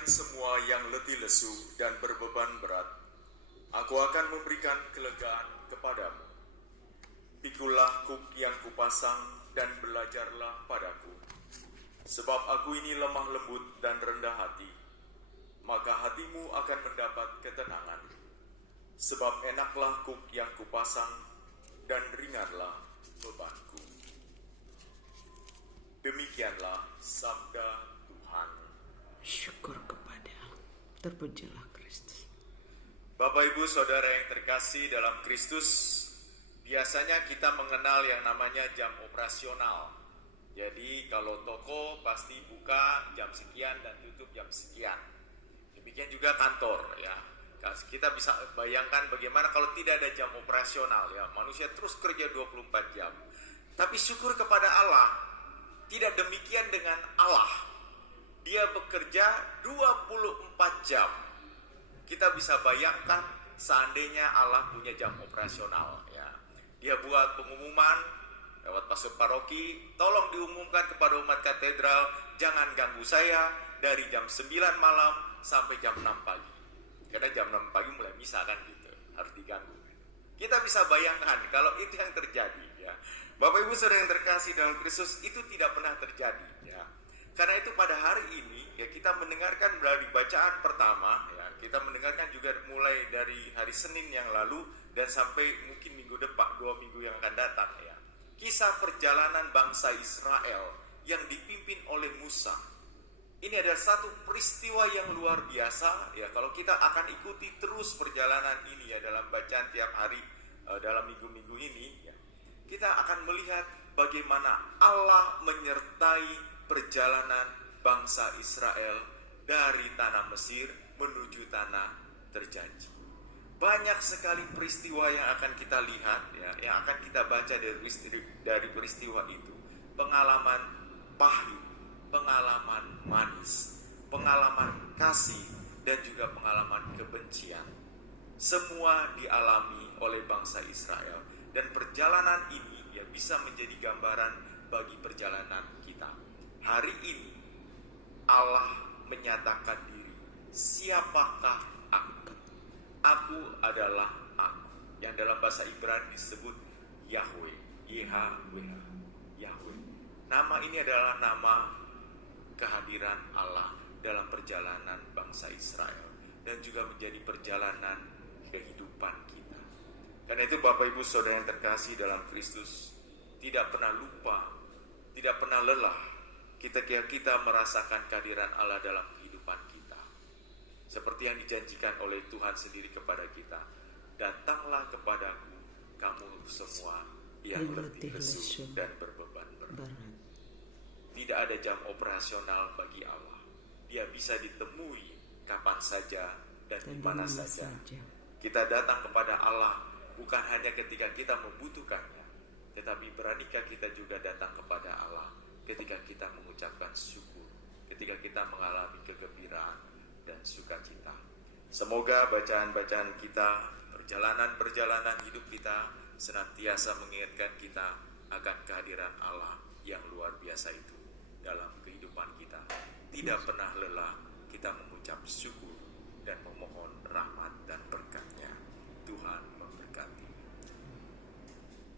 kalian semua yang letih lesu dan berbeban berat, aku akan memberikan kelegaan kepadamu. Pikulah kuk yang kupasang dan belajarlah padaku. Sebab aku ini lemah lembut dan rendah hati, maka hatimu akan mendapat ketenangan. Sebab enaklah kuk yang kupasang dan ringanlah bebanku. Demikianlah sabda Tuhan. Syukur kepada Allah. Terpujilah Kristus. Bapak Ibu Saudara yang terkasih dalam Kristus, biasanya kita mengenal yang namanya jam operasional. Jadi kalau toko pasti buka jam sekian dan tutup jam sekian. Demikian juga kantor ya. Kita bisa bayangkan bagaimana kalau tidak ada jam operasional ya. Manusia terus kerja 24 jam. Tapi syukur kepada Allah, tidak demikian dengan Allah. Dia bekerja 24 jam. Kita bisa bayangkan seandainya Allah punya jam operasional ya. Dia buat pengumuman lewat pastor paroki, tolong diumumkan kepada umat katedral, jangan ganggu saya dari jam 9 malam sampai jam 6 pagi. Karena jam 6 pagi mulai misa kan gitu, harus diganggu. Kita bisa bayangkan kalau itu yang terjadi ya. Bapak Ibu Saudara yang terkasih dalam Kristus, itu tidak pernah terjadi ya. Karena itu pada hari ini ya kita mendengarkan dari bacaan pertama ya, kita mendengarkan juga mulai dari hari Senin yang lalu dan sampai mungkin minggu depan, 2 minggu yang akan datang ya. Kisah perjalanan bangsa Israel yang dipimpin oleh Musa. Ini adalah satu peristiwa yang luar biasa ya. Kalau kita akan ikuti terus perjalanan ini ya dalam bacaan tiap hari dalam minggu-minggu ini ya, kita akan melihat bagaimana Allah menyertai perjalanan bangsa Israel dari tanah Mesir menuju tanah terjanji. Banyak sekali peristiwa yang akan kita lihat ya, yang akan kita baca dari peristiwa itu. Pengalaman pahit, pengalaman manis, pengalaman kasih, dan juga pengalaman kebencian. Semua dialami oleh bangsa Israel. Dan perjalanan ini ya bisa menjadi gambaran bagi perjalanan kita. Hari ini Allah menyatakan diri, siapakah aku? Aku adalah aku. Yang dalam bahasa Ibrani disebut Yahweh, YHWH, Yahweh. Nama ini adalah nama kehadiran Allah dalam perjalanan bangsa Israel dan juga menjadi perjalanan kehidupan kita. Karena itu Bapak Ibu Saudara yang terkasih dalam Kristus, tidak pernah lupa, tidak pernah lelah kita merasakan kehadiran Allah dalam kehidupan kita. Seperti yang dijanjikan oleh Tuhan sendiri kepada kita, datanglah kepadaku kamu semua yang letih lesu dan berbeban berat. Tidak ada jam operasional bagi Allah. Dia bisa ditemui kapan saja dan di mana saja. Kita datang kepada Allah bukan hanya ketika kita membutuhkannya, tetapi beranikah kita juga datang kepada Allah ketika kita mengucapkan syukur, ketika kita mengalami kegembiraan dan sukacita. Semoga bacaan-bacaan kita, perjalanan-perjalanan hidup kita senantiasa mengingatkan kita akan kehadiran Allah yang luar biasa itu dalam kehidupan kita. Tidak pernah lelah kita mengucap syukur dan memohon